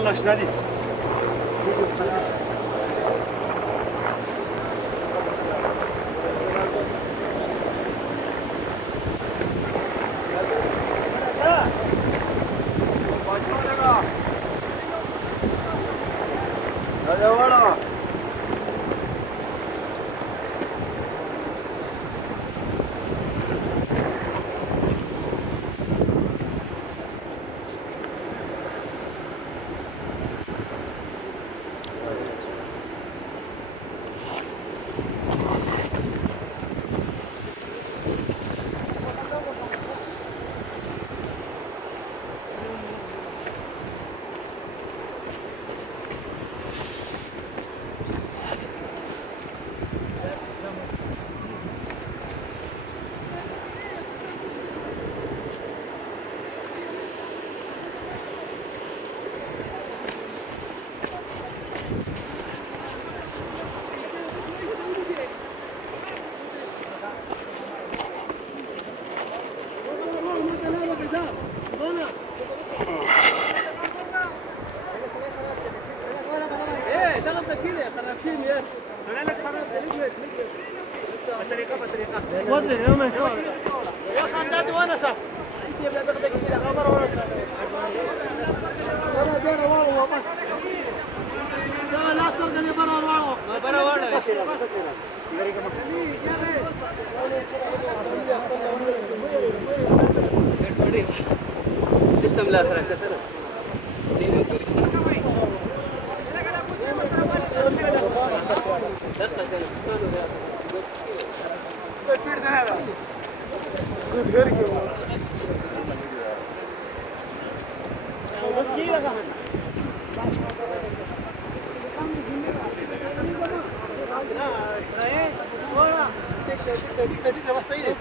والله شنادي ودري يوم يصور يا خالد وانا صح يسيب لا دغدغ كده خبر ولا انا دور والله بس لا لا اصل قال برا والله كثير لا فرق كثير بس